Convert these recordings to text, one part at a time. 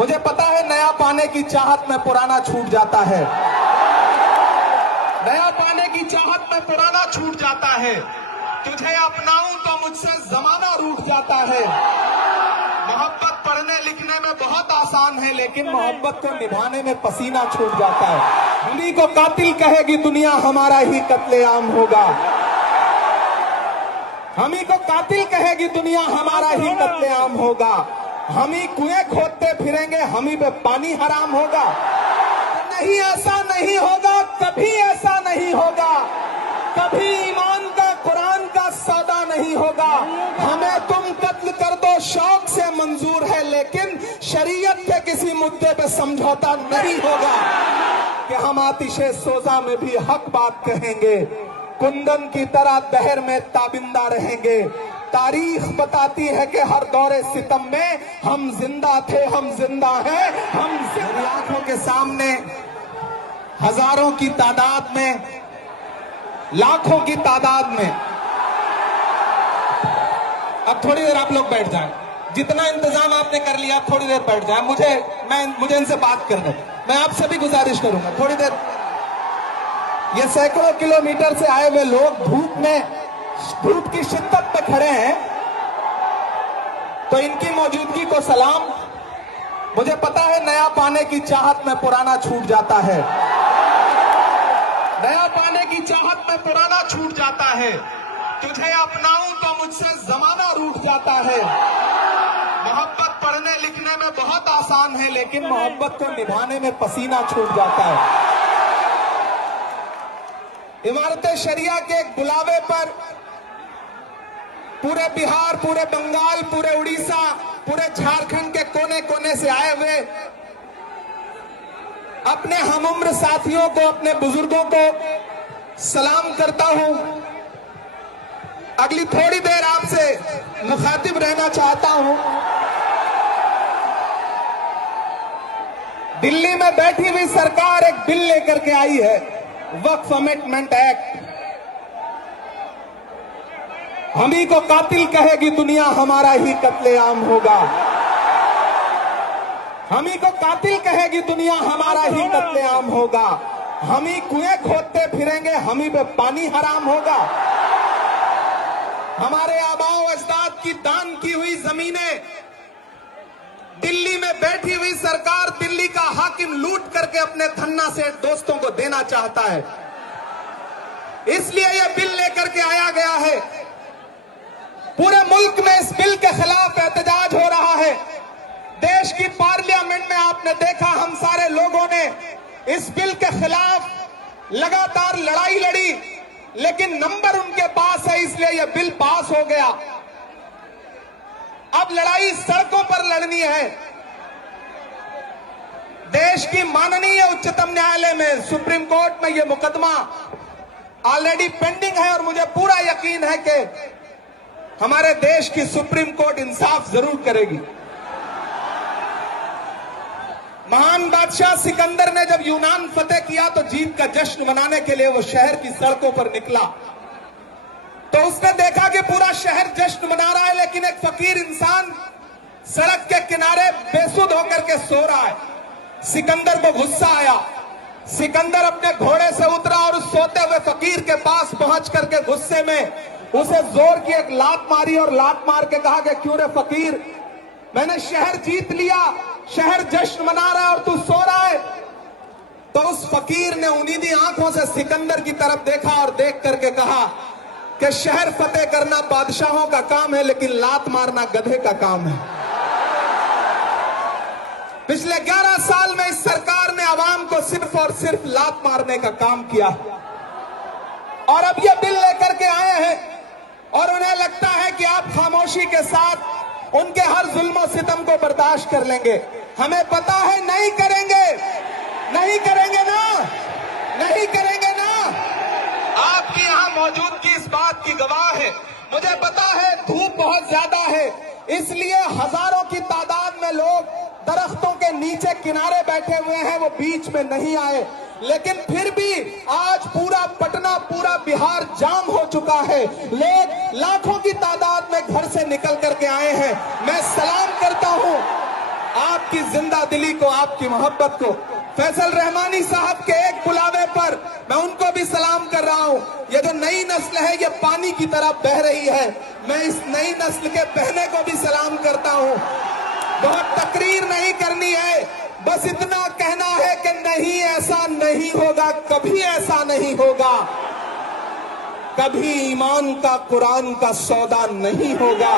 मुझे पता है नया पाने की चाहत में पुराना छूट जाता है, नया पाने की चाहत में पुराना छूट जाता है। तुझे अपनाऊं तो मुझसे जमाना रूठ जाता है। मोहब्बत पढ़ने लिखने में बहुत आसान है, लेकिन मोहब्बत को निभाने में पसीना छूट जाता है। उन्हीं को कातिल कहेगी दुनिया, हमारा ही कत्लेआम होगा। हम ही को कातिल कहेगी दुनिया, हमारा ही कत्लेआम होगा। हम ही कुएं खोदते फिरेंगे, हम ही पे पानी हराम होगा। नहीं, ऐसा नहीं होगा, कभी ऐसा नहीं होगा। कभी ईमान का कुरान का सौदा नहीं होगा। हमें तुम कत्ल कर दो शौक से मंजूर है, लेकिन शरीयत के किसी मुद्दे पे समझौता नहीं होगा कि हम आतिशे सोजा में भी हक बात कहेंगे, कुंदन की तरह दहर में ताबिंदा रहेंगे। तारीख बताती है कि हर दौरे सितम में हम जिंदा थे, हम जिंदा हैं, हम जिंदा। आंखों के सामने हजारों की तादाद में, लाखों की तादाद में। अब थोड़ी देर आप लोग बैठ जाएं, जितना इंतजाम आपने कर लिया थोड़ी देर बैठ जाएं। मुझे इनसे बात करने, मैं आपसे भी गुजारिश करूंगा थोड़ी देर। ये सैकड़ों किलोमीटर से आए हुए लोग धूप की शिद्दत पे खड़े हैं, तो इनकी मौजूदगी को सलाम। मुझे पता है नया पाने की चाहत में पुराना छूट जाता है, नया पाने की चाहत में पुराना छूट जाता है। तुझे अपनाऊं तो मुझसे जमाना रूठ जाता है। मोहब्बत पढ़ने लिखने में बहुत आसान है, लेकिन मोहब्बत को निभाने में पसीना छूट जाता है। इमारत शरिया के एक बुलावे पर पूरे बिहार, पूरे बंगाल, पूरे उड़ीसा, पूरे झारखंड के कोने कोने से आए हुए अपने हमउम्र साथियों को, अपने बुजुर्गों को सलाम करता हूं। अगली थोड़ी देर आपसे मुखातिब रहना चाहता हूं। दिल्ली में बैठी हुई सरकार एक बिल लेकर के आई है, वक्फ अमेंडमेंट एक्ट। हम ही को कातिल कहेगी दुनिया, हमारा ही कत्लेआम होगा। हम ही को कातिल कहेगी दुनिया, हमारा ही कत्लेआम होगा। हम ही कुएं खोदते फिरेंगे, हम ही पे पानी हराम होगा। हमारे आबाओ अजदाद की दान की हुई जमीनें दिल्ली में बैठी हुई सरकार, दिल्ली का हाकिम लूट करके अपने धन्ना से दोस्तों को देना चाहता है। इसलिए यह बिल लेकर के आया गया है। पूरे मुल्क में इस बिल के खिलाफ एहतजाज हो रहा है। देश की पार्लियामेंट में आपने देखा, हम सारे लोगों ने इस बिल के खिलाफ लगातार लड़ाई लड़ी, लेकिन नंबर उनके पास है, इसलिए यह बिल पास हो गया। अब लड़ाई सड़कों पर लड़नी है। देश की माननीय उच्चतम न्यायालय में, सुप्रीम कोर्ट में यह मुकदमा ऑलरेडी पेंडिंग है, और मुझे पूरा यकीन है कि हमारे देश की सुप्रीम कोर्ट इंसाफ जरूर करेगी। महान बादशाह सिकंदर ने जब यूनान फतेह किया तो जीत का जश्न मनाने के लिए वो शहर की सड़कों पर निकला, तो उसने देखा कि पूरा शहर जश्न मना रहा है, लेकिन एक फकीर इंसान सड़क के किनारे बेसुध होकर के सो रहा है। सिकंदर को गुस्सा आया। सिकंदर अपने घोड़े से उतरा और उस सोते हुए फकीर के पास पहुंच करके गुस्से में उसे जोर की एक लात मारी, और लात मार के कहा कि क्यों रे फकीर, मैंने शहर जीत लिया, शहर जश्न मना रहा है और तू सो रहा है। तो उस फकीर ने उन्नीदी आंखों से सिकंदर की तरफ देखा और देख करके कहा कि शहर फतेह करना बादशाहों का काम है, लेकिन लात मारना गधे का काम है। पिछले 11 साल में इस सरकार ने आवाम को सिर्फ और सिर्फ लात मारने का काम किया, और अब ये बिल लेकर के आए हैं, और उन्हें लगता है कि आप खामोशी के साथ उनके हर जुल्म सितम को बर्दाश्त कर लेंगे। हमें पता है नहीं करेंगे, नहीं करेंगे ना, नहीं करेंगे ना। आपकी यहां मौजूदगी इस बात की गवाह है। मुझे पता है धूप बहुत ज्यादा है, इसलिए हजारों की तादाद में लोग दरख्तों के नीचे किनारे बैठे हुए हैं, वो बीच में नहीं आए। लेकिन फिर भी आज पूरा पटना, पूरा बिहार जाम हो चुका है। लोग लाखों की तादाद में घर से निकल करके आए हैं। मैं सलाम करता हूं आपकी जिंदा दिली को, आपकी मोहब्बत को। फैसल रहमानी साहब के एक बुलावे पर मैं उनको भी सलाम कर रहा हूं। ये जो नई नस्ल है ये पानी की तरह बह रही है, मैं इस नई नस्ल के बहने को भी सलाम करता हूं। बहुत तकरीर नहीं करनी है, बस इतना कहना है कि नहीं, ऐसा नहीं होगा, कभी ऐसा नहीं होगा, कभी ईमान का कुरान का सौदा नहीं होगा।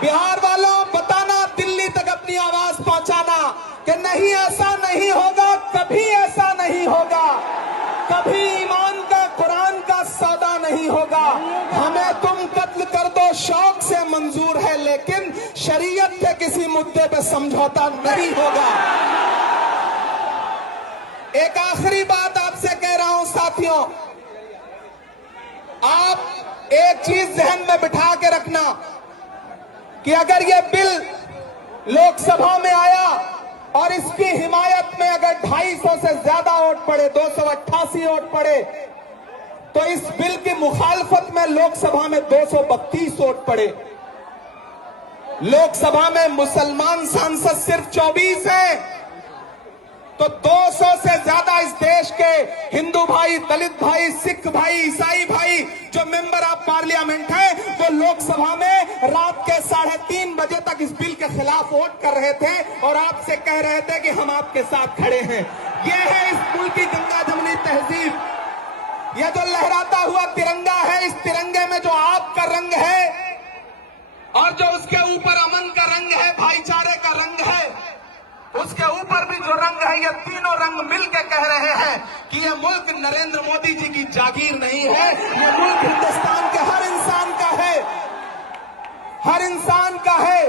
बिहार वालों, बताना, दिल्ली तक अपनी आवाज पहुंचाना कि नहीं, ऐसा नहीं होगा, कभी ऐसा नहीं होगा, कभी ईमान का कुरान का सौदा नहीं होगा। हमें तुम कत्ल कर दो शौक से मंजूर है, लेकिन शरीयत के किसी मुद्दे पे समझौता नहीं होगा। एक आखिरी बात आपसे कह रहा हूं साथियों, आप एक चीज जहन में बिठा के रखना कि अगर ये बिल लोकसभा में आया और इसकी हिमायत में अगर 250 से ज्यादा वोट पड़े, 288 वोट पड़े, तो इस बिल की मुखालफत में लोकसभा में 232 वोट पड़े। लोकसभा में मुसलमान सांसद सिर्फ 24 हैं, तो 200 से ज्यादा इस देश के हिंदू भाई, दलित भाई, सिख भाई, ईसाई भाई जो मेंबर ऑफ पार्लियामेंट हैं, वो लोकसभा में रात के 3:30 बजे तक इस बिल के खिलाफ वोट कर रहे थे और आपसे कह रहे थे कि हम आपके साथ खड़े हैं। ये है इस मुल्क की गंगा जमुनी तहजीब। ये जो लहराता हुआ तिरंगा है, इस तिरंगे में जो आपका रंग है और जो उसके ऊपर अमन का रंग है, भाईचारे का रंग है, उसके ऊपर भी जो रंग है, ये तीनों रंग मिलकर कह रहे हैं कि ये मुल्क नरेंद्र मोदी जी की जागीर नहीं है, ये मुल्क हिंदुस्तान के हर इंसान का है, हर इंसान का है।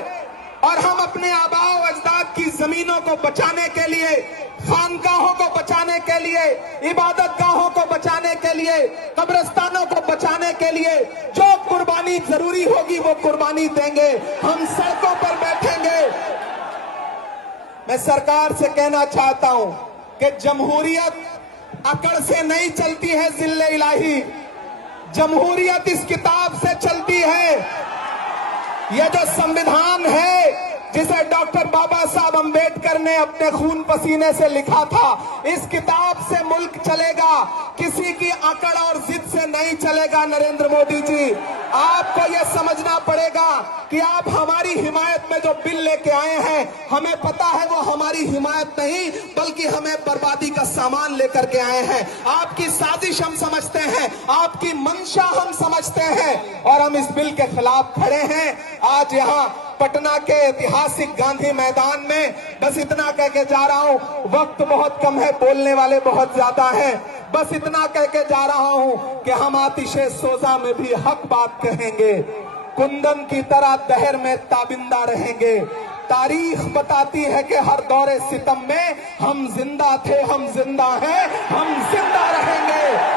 और हम अपने आबाओ अजदाद की जमीनों को बचाने के लिए, खानकाहों को बचाने के लिए, इबादत गाहों को बचाने के लिए, कब्रिस्तानों को बचाने के लिए जो कुर्बानी जरूरी होगी वो कुर्बानी देंगे। हम सड़कों पर बैठेंगे। मैं सरकार से कहना चाहता हूं कि जमहूरियत अकड़ से नहीं चलती है जिल्ले इलाही, जमहूरियत इस किताब से चलती है। यह जो संविधान है जिसे डॉक्टर बाबा साहब अंबेडकर ने अपने खून पसीने से लिखा था, इस किताब से मुल्क चलेगा, किसी की अकड़ और जिद से नहीं चलेगा। नरेंद्र मोदी जी, आपको यह समझना पड़ेगा कि आप हमारी हिमायत में जो बिल लेके आए हैं, हमें पता है वो हमारी हिमायत नहीं बल्कि हमें बर्बादी का सामान लेकर के आए हैं। आपकी साजिश हम समझते हैं, आपकी मंशा हम समझते हैं और हम इस बिल के खिलाफ खड़े हैं। आज यहाँ पटना के ऐतिहासिक गांधी मैदान में बस इतना कह के जा रहा हूं, वक्त बहुत कम है, बोलने वाले बहुत ज्यादा हैं। बस इतना कह के जा रहा हूं कि हम आतिशे सोजा में भी हक बात कहेंगे, कुंदन की तरह दहर में ताबिंदा रहेंगे। तारीख बताती है कि हर दौरे सितम में हम जिंदा थे, हम जिंदा हैं, हम जिंदा रहेंगे।